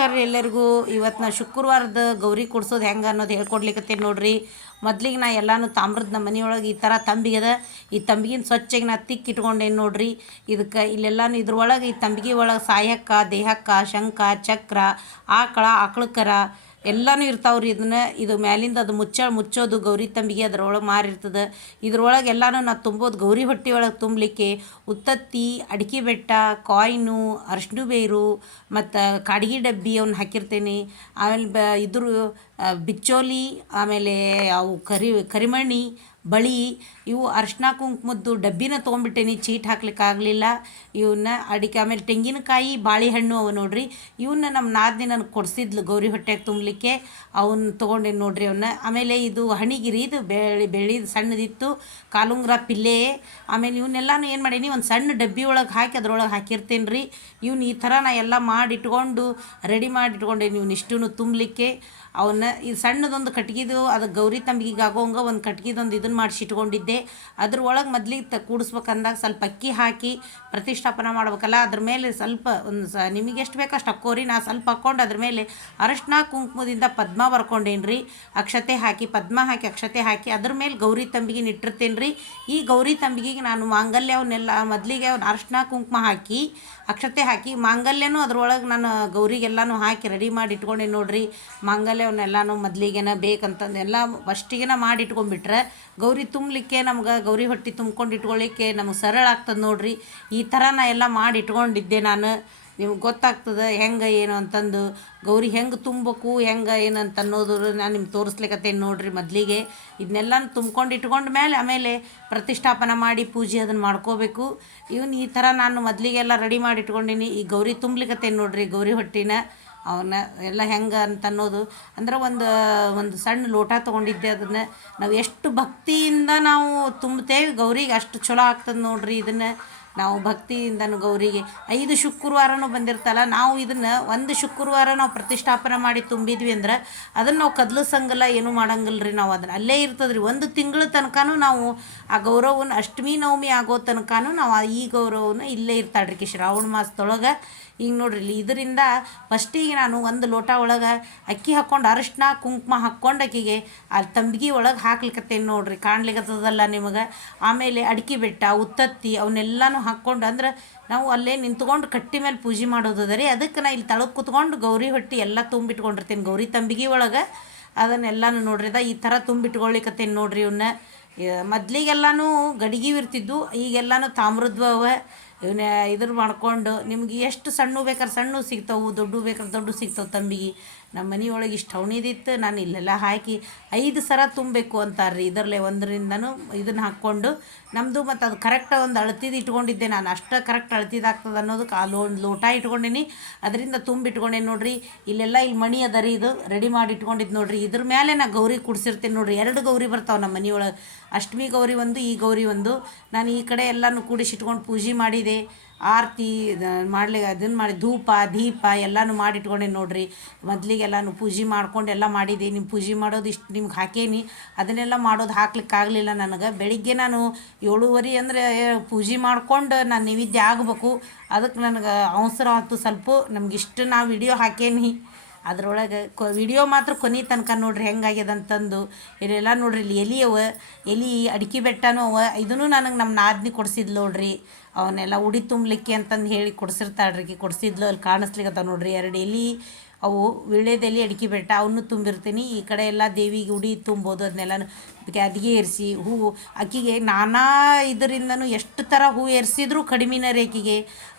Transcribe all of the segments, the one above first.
ನಮಸ್ಕಾರ ರೀ ಎಲ್ಲರಿಗೂ. ಇವತ್ತು ನಾ ಶುಕ್ರವಾರದ ಗೌರಿ ಕೊಡ್ಸೋದು ಹೆಂಗೆ ಅನ್ನೋದು ಹೇಳ್ಕೊಡ್ಲಿಕ್ಕತ್ತೇನೆ ನೋಡ್ರಿ. ಮೊದ್ಲಿಗೆ ನಾ ಎಲ್ಲಾನು ತಾಮ್ರದ ನಮ್ಮ ಮನೆಯೊಳಗೆ ಈ ಥರ ತಂಬಿಗೆ ಅದ. ಈ ತಂಬಿಗಿನ ಸ್ವಚ್ಛಗೆ ನಾ ತಿಕ್ಕಿಟ್ಕೊಂಡೇನು ನೋಡ್ರಿ. ಇದಕ್ಕೆ ಇಲ್ಲೆಲ್ಲಾನು ಇದ್ರೊಳಗೆ ಈ ತಂಬಿಗೆ ಒಳಗೆ ಸಾಯಕ್ಕ ದೇಹಕ್ಕ ಶಂಖ ಚಕ್ರ ಆಕಳಕ್ಕರ ಎಲ್ಲನೂ ಇರ್ತಾವ್ರಿ. ಇದು ಮ್ಯಾಲಿಂದ ಅದು ಮುಚ್ಚೋದು ಗೌರಿ ತಂಬಿಗೆ ಅದ್ರೊಳಗೆ ಮಾರಿರ್ತದೆ. ಇದ್ರೊಳಗೆ ಎಲ್ಲನೂ ನಾ ತುಂಬೋದು ಗೌರಿ ಹೊಟ್ಟೆ ಒಳಗೆ ತುಂಬಲಿಕ್ಕೆ ಉತ್ತತ್ತಿ, ಅಡಿಕೆ ಬೆಟ್ಟ, ಕಾಯಿನು, ಅರ್ಶಿಣ ಬೇರು ಮತ್ತು ಕಾಡಿಗೆ ಡಬ್ಬಿ ಅವನ್ನ ಹಾಕಿರ್ತೇನೆ. ಆಮೇಲೆ ಬಿಚ್ಚೋಲಿ, ಆಮೇಲೆ ಅವು ಕರಿಮಣಿ ಬಳಿ, ಇವು ಅರ್ಶಿನ ಕುಂಕುಮದ್ದು ಡಬ್ಬಿನ ತೊಗೊಂಬಿಟ್ಟೇನಿ, ಚೀಟ್ ಹಾಕ್ಲಿಕ್ಕೆ ಆಗಲಿಲ್ಲ. ಇವನ್ನ ಆಮೇಲೆ ತೆಂಗಿನಕಾಯಿ ಬಾಳೆಹಣ್ಣು ಅವು ನೋಡ್ರಿ. ಇವನ್ನ ನಮ್ಮ ನಾದಿನಿ ನನಗೆ ಕೊಡಿಸಿದ್ಲು ಗೌರಿ ಹೊಟ್ಟೆಗೆ ತುಂಬಲಿಕ್ಕೆ. ಅವನ್ನ ತೊಗೊಂಡೇನಿ ನೋಡ್ರಿ ಅವನ್ನ. ಆಮೇಲೆ ಇದು ಹಣಿಗಿರಿ, ಇದು ಬೆಳಿದು ಸಣ್ಣದಿತ್ತು, ಕಾಲುಂಗ್ರ ಪಿಲ್ಲೆ. ಆಮೇಲೆ ಇವನ್ನೆಲ್ಲನೂ ಏನು ಮಾಡೀನಿ, ಒಂದು ಸಣ್ಣ ಡಬ್ಬಿ ಒಳಗೆ ಹಾಕಿ ಅದ್ರೊಳಗೆ ಹಾಕಿರ್ತೇನೆ ರೀ. ಇವ್ನು ಈ ಥರ ನಾ ಎಲ್ಲ ಮಾಡಿಟ್ಕೊಂಡು ರೆಡಿ ಮಾಡಿಟ್ಕೊಂಡೇನಿ ಇವ್ನಿಷ್ಟೂ ತುಂಬಲಿಕ್ಕೆ. ಅವನ್ನ ಈ ಸಣ್ಣದೊಂದು ಕಟ್ಗಿದು ಅದು ಗೌರಿ ತಂಬಿಗೆ ಆಗೋಂಗ ಒಂದು ಕಟ್ಗಿದೊಂದು ಇದನ್ನು ಮಾಡಿಸಿಟ್ಕೊಂಡಿದ್ದೆ. ಅದ್ರೊಳಗೆ ಮೊದ್ಲಿಗೆ ಕೂಡಿಸ್ಬೇಕಂದಾಗ ಸ್ವಲ್ಪ ಅಕ್ಕಿ ಹಾಕಿ ಪ್ರತಿಷ್ಠಾಪನೆ ಮಾಡ್ಬೇಕಲ್ಲ, ಅದ್ರ ಮೇಲೆ ಸ್ವಲ್ಪ ನಿಮಗೆ ಎಷ್ಟು ಬೇಕೋ ಅಷ್ಟು ಹಾಕ್ಕೋರಿ. ನಾ ಸ್ವಲ್ಪ ಹಾಕ್ಕೊಂಡು ಅದ್ರ ಮೇಲೆ ಅರಶಿನ ಕುಂಕುಮದಿಂದ ಪದ್ಮ ಬರ್ಕೊಂಡೇನಿ ರೀ. ಅಕ್ಷತೆ ಹಾಕಿ ಪದ್ಮ ಹಾಕಿ ಅಕ್ಷತೆ ಹಾಕಿ ಅದ್ರ ಮೇಲೆ ಗೌರಿ ತಂಬಿಗೆ ಇಟ್ಟಿರ್ತೇನೆ ರೀ. ಈ ಗೌರಿ ತಂಬಿಗೆಗೆ ನಾನು ಮಾಂಗಲ್ಯ ಅವನ್ನೆಲ್ಲ ಮೊದಲಿಗೆ ಅರಶಿನ ಕುಂಕುಮ ಹಾಕಿ ಅಕ್ಷತೆ ಹಾಕಿ ಮಾಂಗಲ್ಯನೂ ಅದ್ರೊಳಗೆ ನಾನು ಗೌರಿಗೆಲ್ಲನೂ ಹಾಕಿ ರೆಡಿ ಮಾಡಿ ಇಟ್ಕೊಂಡೇನಿ ನೋಡ್ರಿ. ಮಾಂಗಲ್ಯವನ್ನೆಲ್ಲನೂ ಮೊದಲಿಗೆನ ಬೇಕಂತಂದೆಲ್ಲ ಫಸ್ಟಿಗೆನ ಮಾಡಿ ಇಟ್ಕೊಂಡ್ಬಿಟ್ರೆ ಗೌರಿ ತುಂಬಲಿಕ್ಕೆ ನಮ್ಗೆ ಗೌರಿ ಹೊಟ್ಟೆ ತುಂಬ್ಕೊಂಡು ಇಟ್ಕೊಳ್ಳಿಕ್ಕೆ ನಮಗೆ ಸರಳ ಆಗ್ತದೆ ನೋಡ್ರಿ. ಈ ಥರ ನಾ ಎಲ್ಲ ಮಾಡಿ ಇಟ್ಕೊಂಡಿದ್ದೆ ನಾನು. ನಿಮ್ಗೆ ಗೊತ್ತಾಗ್ತದೆ ಹೆಂಗೆ ಏನು ಅಂತಂದು ಗೌರಿ ಹೆಂಗೆ ತುಂಬಬೇಕು ಹೆಂಗೆ ಏನಂತ ಅನ್ನೋದು ನಾನು ನಿಮ್ಗೆ ತೋರಿಸ್ಲಿಕ್ಕತ್ತೇನೆ ನೋಡ್ರಿ. ಮೊದಲಿಗೆ ಇದನ್ನೆಲ್ಲ ತುಂಬ್ಕೊಂಡು ಇಟ್ಕೊಂಡ ಮೇಲೆ ಆಮೇಲೆ ಪ್ರತಿಷ್ಠಾಪನೆ ಮಾಡಿ ಪೂಜೆ ಅದನ್ನು ಮಾಡ್ಕೋಬೇಕು. ಇವನು ಈ ಥರ ನಾನು ಮೊದಲಿಗೆಲ್ಲ ರೆಡಿ ಮಾಡಿ ಇಟ್ಕೊಂಡೀನಿ. ಈ ಗೌರಿ ತುಂಬಲಿಕ್ಕತ್ತೇನೆ ನೋಡ್ರಿ ಗೌರಿ ಹೊಟ್ಟಿನ. ಅವನ್ನ ಎಲ್ಲ ಹೆಂಗೆ ಅಂತ ಅನ್ನೋದು ಅಂದ್ರೆ ಒಂದು ಸಣ್ಣ ಲೋಟ ತೊಗೊಂಡಿದ್ದೆ. ಅದನ್ನು ನಾವು ಎಷ್ಟು ಭಕ್ತಿಯಿಂದ ನಾವು ತುಂಬ್ತೇವೆ ಗೌರಿಗೆ ಅಷ್ಟು ಚಲೋ ಆಗ್ತದೆ ನೋಡ್ರಿ. ಇದನ್ನು ನಾವು ಭಕ್ತಿಯಿಂದನೂ ಗೌರಿಗೆ 5 ಶುಕ್ರವಾರನೂ ಬಂದಿರ್ತಲ್ಲ, ನಾವು ಇದನ್ನು ಒಂದು ಶುಕ್ರವಾರ ನಾವು ಪ್ರತಿಷ್ಠಾಪನೆ ಮಾಡಿ ತುಂಬಿದ್ವಿ ಅಂದ್ರೆ ಅದನ್ನು ನಾವು ಕದಲಿಸಂಗಿಲ್ಲ, ಏನೂ ಮಾಡಂಗಿಲ್ಲ ರೀ. ನಾವು ಅದನ್ನು ಅಲ್ಲೇ ಇರ್ತದೆ ರೀ. ಒಂದು ತಿಂಗಳ ತನಕನೂ ನಾವು ಆ ಗೌರವನ ಅಷ್ಟಮಿ ನವಮಿ ಆಗೋ ತನಕನೂ ನಾವು ಈ ಗೌರವನ ಇಲ್ಲೇ ಇರ್ತಾಳ್ರಿ ಶ್ರಾವಣ ಮಾಸದೊಳಗೆ. ಈಗ ನೋಡ್ರಿ ಇದರಿಂದ ಫಸ್ಟಿಗೆ ನಾನು ಒಂದು ಲೋಟ ಒಳಗೆ ಅಕ್ಕಿ ಹಾಕ್ಕೊಂಡು ಅರಶಿನ ಕುಂಕುಮ ಹಾಕ್ಕೊಂಡು ಆಕಿಗೆ ಆ ತಂಬಿಗೆ ಒಳಗೆ ಹಾಕ್ಲಿಕ್ಕತ್ತೇನೆ ನೋಡ್ರಿ. ಕಾಣ್ಲಿಕ್ಕತ್ತದಲ್ಲ ನಿಮಗೆ. ಆಮೇಲೆ ಅಡಿಕೆ ಬೆಟ್ಟ ಉತ್ತತ್ತಿ ಅವನ್ನೆಲ್ಲನೂ ಹಾಕ್ಕೊಂಡು ಅಂದ್ರೆ ನಾವು ಅಲ್ಲೇ ನಿಂತ್ಕೊಂಡು ಕಟ್ಟಿ ಮೇಲೆ ಪೂಜೆ ಮಾಡೋದು ರೀ. ಅದಕ್ಕೆ ನಾ ಇಲ್ಲಿ ತಳಗೆ ಕೂತ್ಕೊಂಡು ಗೌರಿ ಹೊಟ್ಟೆ ಎಲ್ಲ ತುಂಬಿಟ್ಕೊಂಡಿರ್ತೇನೆ ಗೌರಿ ತಂಬಿಗೆ ಒಳಗೆ. ಅದನ್ನೆಲ್ಲನೂ ನೋಡ್ರಿ ಈ ಥರ ತುಂಬಿಟ್ಕೊಳ್ಳಿಕ್ಕತ್ತೇನೆ ನೋಡ್ರಿ. ಇವನ್ನ ಮೊದಲಿಗೆಲ್ಲನೂ ಗಡಿಗೆ ಇರ್ತಿದ್ದು, ಈಗೆಲ್ಲನೂ ತಾಮ್ರದ್ವ ಇವನ್ನ ಇದ್ರ ಮಾಡ್ಕೊಂಡು ನಿಮ್ಗೆ ಎಷ್ಟು ಸಣ್ಣ ಬೇಕಾದ್ರೆ ಸಣ್ಣ ಸಿಗ್ತಾವೆ, ದೊಡ್ಡ ಬೇಕಾದ್ರೆ ದೊಡ್ಡ ಸಿಗ್ತಾವೆ ತಂಬಿಗೆ. ನಮ್ಮ ಮನೆಯೊಳಗೆ ಇಷ್ಟು ಅವಣಿದಿತ್ತು, ನಾನು ಇಲ್ಲೆಲ್ಲ ಹಾಕಿ 5 ಸರ ತುಂಬಬೇಕು ಅಂತಾರೆ ಇದರಲ್ಲೇ ಒಂದರಿಂದನೂ ಇದನ್ನು ಹಾಕ್ಕೊಂಡು ನಮ್ಮದು. ಮತ್ತು ಅದು ಕರೆಕ್ಟ್ ಒಂದು ಅಳ್ತಿದ್ದು ಇಟ್ಕೊಂಡಿದ್ದೆ ನಾನು. ಅಷ್ಟು ಕರೆಕ್ಟ್ ಅಳ್ತಿದ್ದಾಗ್ತದೆ ಅನ್ನೋದಕ್ಕೆ ಒಂದು ಲೋಟ ಇಟ್ಕೊಂಡೀನಿ, ಅದರಿಂದ ತುಂಬಿಟ್ಕೊಂಡೇನಿ ನೋಡ್ರಿ. ಇಲ್ಲಿ ಮಣಿ ಅದ ರೀ, ಇದು ರೆಡಿ ಮಾಡಿ ಇಟ್ಕೊಂಡಿದ್ದು ನೋಡ್ರಿ. ಇದ್ರ ಮೇಲೆ ನಾ ಗೌರಿ ಕುಡ್ಸಿರ್ತೇನೆ ನೋಡ್ರಿ. 2 ಗೌರಿ ಬರ್ತಾವೆ ನಮ್ಮ ಮನೆಯೊಳಗೆ, ಅಷ್ಟಮಿ ಗೌರಿ ಒಂದು, ಈ ಗೌರಿ ಒಂದು. ನಾನು ಈ ಕಡೆ ಎಲ್ಲನೂ ಕೂಡಿಸಿಟ್ಕೊಂಡು ಪೂಜೆ ಮಾಡಿದೆ. ಆರತಿ ಅದನ್ನು ಮಾಡಿ ಧೂಪ ದೀಪ ಎಲ್ಲನೂ ಮಾಡಿಟ್ಕೊಂಡೇನಿ ನೋಡ್ರಿ. ಮೊದಲಿಗೆಲ್ಲನೂ ಪೂಜೆ ಮಾಡ್ಕೊಂಡು ಎಲ್ಲ ಮಾಡಿದೆ. ನಿಮ್ಮ ಪೂಜೆ ಮಾಡೋದು ಇಷ್ಟು ನಿಮ್ಗೆ ಹಾಕೇನಿ. ಅದನ್ನೆಲ್ಲ ಮಾಡೋದು ಹಾಕ್ಲಿಕ್ಕಾಗಲಿಲ್ಲ ನನಗೆ. ಬೆಳಿಗ್ಗೆ ನಾನು 7:30 ಅಂದರೆ ಪೂಜೆ ಮಾಡ್ಕೊಂಡು ನಾನು ನೈವೇದ್ಯ ಆಗಬೇಕು. ಅದಕ್ಕೆ ನನಗೆ ಅವಸರ ಆಯ್ತು ಸ್ವಲ್ಪ. ನಮಗಿಷ್ಟು ನಾ ವಿಡಿಯೋ ಹಾಕೇನಿ. ಅದರೊಳಗೆ ವಿಡಿಯೋ ಮಾತ್ರ ಕೊನೆ ತನಕ ನೋಡ್ರಿ ಹೆಂಗಾಗ್ಯದ ಅಂತಂದು. ಇಲ್ಲೆಲ್ಲ ನೋಡ್ರಿ ಇಲ್ಲಿ ಎಲೆ ಅಡಿಕೆ ಬೆಟ್ಟನೂ ಅವ. ಇದನ್ನು ನನಗೆ ನಮ್ಮ ನಾದಿನಿ ಕೊಡಿಸಿದ್ಲು ನೋಡ್ರಿ. ಅವನ್ನೆಲ್ಲ ಉಡಿ ತುಂಬಲಿಕ್ಕೆ ಅಂತಂದು ಹೇಳಿ ಕೊಡಿಸಿರ್ತಾಳ್ರಿ, ಕೊಡಿಸಿದ್ಲು. ಅಲ್ಲಿ ಕಾಣಿಸ್ಲಿಕ್ಕತ್ತಾವ ನೋಡ್ರಿ 2 ಎಲೆ ಅವು ವೀಳ್ಯದೆಲೆ ಅಡಿಕೆ ಬೆಟ್ಟ ಅವನ್ನೂ ತುಂಬಿರ್ತೀನಿ. ಈ ಕಡೆ ಎಲ್ಲ ದೇವಿಗೆ ಉಡಿ ತುಂಬೋದು. ಅದನ್ನೆಲ್ಲನೂ ಅದಿಗೆ ಏರಿಸಿ ಹೂವು ಅಕ್ಕಿಗೆ ನಾನಾ ಇದರಿಂದನೂ ಎಷ್ಟು ಥರ ಹೂವು ಏರಿಸಿದ್ರು ಕಡಿಮೆನ ರೇಖಿಗೆ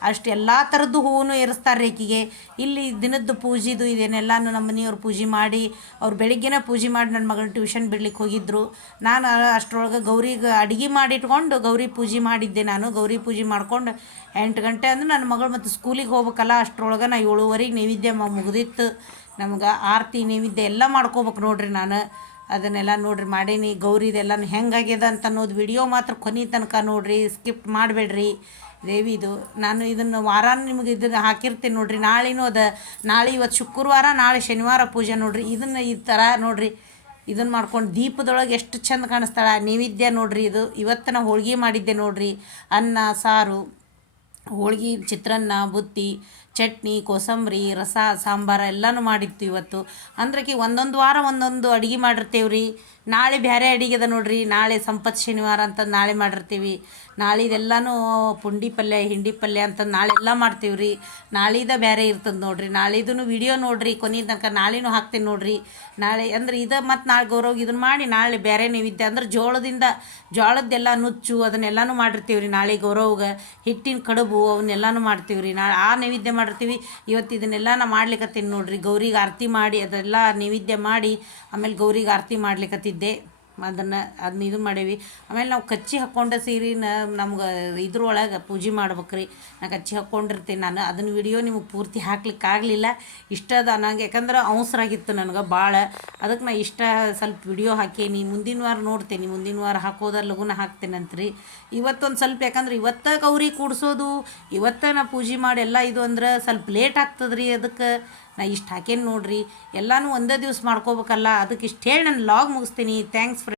ಅಷ್ಟು ಎಲ್ಲ ಥರದ್ದು ಹೂವು ಏರಿಸ್ತಾರೆ ರೇಖಿಗೆ. ಇಲ್ಲಿ ದಿನದ್ದು ಪೂಜೆದು ಇದನ್ನೆಲ್ಲನೂ ನಮ್ಮ ಮನೆಯವ್ರು ಪೂಜೆ ಮಾಡಿ ಅವ್ರು ಬೆಳಿಗ್ಗೆನೇ ಪೂಜೆ ಮಾಡಿ ನನ್ನ ಮಗಳನ್ನ ಟ್ಯೂಷನ್ ಬಿಡ್ಲಿಕ್ಕೆ ಹೋಗಿದ್ದರು. ನಾನು ಅಷ್ಟರೊಳಗೆ ಗೌರಿಗೆ ಅಡುಗೆ ಮಾಡಿಟ್ಕೊಂಡು ಗೌರಿ ಪೂಜೆ ಮಾಡಿದ್ದೆ. ನಾನು ಗೌರಿ ಪೂಜೆ ಮಾಡ್ಕೊಂಡು 8 ಗಂಟೆ ಅಂದ್ರೆ ನನ್ನ ಮಗಳು ಮತ್ತು ಸ್ಕೂಲಿಗೆ ಹೋಗ್ಬೇಕಲ್ಲ, ಅಷ್ಟರೊಳಗೆ ನಾ 7:30 ನೈವೇದ್ಯ ಮುಗಿದಿತ್ತು. ನಮ್ಗೆ ಆರತಿ ನೈವೇದ್ಯ ಎಲ್ಲ ಮಾಡ್ಕೋಬೇಕು ನೋಡ್ರಿ ನಾನು. ಅದನ್ನೆಲ್ಲ ನೋಡ್ರಿ ಮಾಡೀನಿ. ಗೌರಿದೆಲ್ಲನೂ ಹೆಂಗಾಗ್ಯದ ಅಂತ ಅನ್ನೋದು ವಿಡಿಯೋ ಮಾತ್ರ ಕೊನೆ ತನಕ ನೋಡ್ರಿ, ಸ್ಕಿಪ್ ಮಾಡಬೇಡ್ರಿ ದೇವಿದು. ನಾನು ಇದನ್ನು ವಾರಾನು ನಿಮಗೆ ಇದನ್ನು ಹಾಕಿರ್ತೀನಿ ನೋಡ್ರಿ. ನಾಳೆನೂ ನಾಳೆ ಇವತ್ತು ಶುಕ್ರವಾರ, ನಾಳೆ ಶನಿವಾರ ಪೂಜೆ ನೋಡ್ರಿ. ಇದನ್ನು ಈ ಥರ ನೋಡ್ರಿ ಇದನ್ನು ಮಾಡ್ಕೊಂಡು ದೀಪದೊಳಗೆ ಎಷ್ಟು ಚಂದ ಕಾಣಿಸ್ತಾಳೆ ನೈವೇದ್ಯ ನೋಡ್ರಿ. ಇದು ಇವತ್ತು ನಾ ಹೋಳ್ಗೆ ಮಾಡಿದ್ದೆ ನೋಡ್ರಿ. ಅನ್ನ ಸಾರು ಹೋಳ್ಗೆ ಚಿತ್ರಾನ್ನ ಬುತ್ತಿ ಚಟ್ನಿ ಕೋಸಂಬರಿ ರಸ ಸಾಂಬಾರು ಎಲ್ಲನೂ ಮಾಡಿತ್ತು ಇವತ್ತು. ಅಂದ್ರಕಿ ಒಂದೊಂದು ವಾರ ಒಂದೊಂದು ಅಡುಗೆ ಮಾಡಿರ್ತೇವೆ ರೀ. ನಾಳೆ ಬೇರೆ ಅಡುಗೆ ಅದ ನೋಡ್ರಿ, ನಾಳೆ ಸಂಪತ್ತು ಶನಿವಾರ ಅಂತ ನಾಳೆ ಮಾಡಿರ್ತೀವಿ. ನಾಳಿದೆಲ್ಲನೂ ಪುಂಡಿ ಪಲ್ಯ ಹಿಂಡಿ ಪಲ್ಯ ಅಂತ ನಾಳೆಲ್ಲ ಮಾಡ್ತೀವಿ ರೀ. ನಾಳಿದ ಬೇರೆ ಇರ್ತದೆ ನೋಡ್ರಿ. ನಾಳಿದೂ ವಿಡಿಯೋ ನೋಡ್ರಿ ಕೊನೆ ತನಕ, ನಾಳೆನೂ ಹಾಕ್ತೀನಿ ನೋಡ್ರಿ. ನಾಳೆ ಅಂದ್ರೆ ಇದು ಮತ್ತು ನಾಳೆ ಗೌರವ್ಗೆ ಇದನ್ನು ಮಾಡಿ ನಾಳೆ ಬೇರೆ ನೈವೇದ್ಯ ಅಂದ್ರೆ ಜೋಳದ್ದೆಲ್ಲ ನುಚ್ಚು ಅದನ್ನೆಲ್ಲನೂ ಮಾಡಿರ್ತೀವಿ ರೀ. ನಾಳೆ ಗೌರವ್ಗೆ ಹಿಟ್ಟಿನ ಕಡುಬು ಅವನ್ನೆಲ್ಲನೂ ಮಾಡ್ತೀವಿ ರೀ. ನಾಳೆ ಆ ನೈವೇದ್ಯ ಮಾಡಿರ್ತೀವಿ. ಇವತ್ತು ಇದನ್ನೆಲ್ಲ ನಾ ಮಾಡ್ಲಿಕ್ಕತ್ತೀನಿ ನೋಡ್ರಿ. ಗೌರಿಗೆ ಆರತಿ ಮಾಡಿ ಅದೆಲ್ಲ ನೈವೇದ್ಯ ಮಾಡಿ ಆಮೇಲೆ ಗೌರಿಗೆ ಆರತಿ ಮಾಡ್ಲಿಕ್ಕತ್ತಿದ್ದೆ. ಅದನ್ನ ಇದು ಮಾಡೀವಿ. ಆಮೇಲೆ ನಾವು ಕಚ್ಚಿ ಹಾಕ್ಕೊಂಡ ಸೀರೆನ ನಮ್ಗೆ ಇದ್ರೊಳಗೆ ಪೂಜೆ ಮಾಡ್ಬೇಕು ರೀ. ನಾ ಕಚ್ಚಿ ಹಾಕ್ಕೊಂಡಿರ್ತೀನಿ ನಾನು. ಅದನ್ನು ವಿಡಿಯೋ ನಿಮಗೆ ಪೂರ್ತಿ ಹಾಕ್ಲಿಕ್ಕಾಗಲಿಲ್ಲ. ಇಷ್ಟ ಅದ ನಂಗೆ, ಯಾಕಂದ್ರೆ ಅವಸರಾಗಿತ್ತು ನನಗೆ ಭಾಳ. ಅದಕ್ಕೆ ನಾ ಸ್ವಲ್ಪ ವಿಡಿಯೋ ಹಾಕೀನಿ. ಮುಂದಿನ ವಾರ ನೋಡ್ತೇನೆ, ಮುಂದಿನ ವಾರ ಹಾಕೋದ ಲಘುನ ಹಾಕ್ತೇನಂತ್ರಿ. ಇವತ್ತೊಂದು ಸ್ವಲ್ಪ, ಯಾಕಂದ್ರೆ ಇವತ್ತು ಗೌರಿ ಕೂಡಿಸೋದು ಇವತ್ತು ನಾ ಪೂಜೆ ಮಾಡಿ ಎಲ್ಲ ಇದು ಅಂದ್ರೆ ಸ್ವಲ್ಪ ಲೇಟ್ ಆಗ್ತದೆ ರೀ. ಅದಕ್ಕೆ ನಾ ಇಷ್ಟು ಹಾಕೇನಿ ನೋಡ್ರಿ. ಎಲ್ಲನೂ ಒಂದೇ ದಿವ್ಸ ಮಾಡ್ಕೋಬೇಕಲ್ಲ. ಅದಕ್ಕೆ ಇಷ್ಟು ಹೇಳಿ ನಾನು ಲಾಗ್ ಮುಗಿಸ್ತೀನಿ. ಥ್ಯಾಂಕ್ಸ್.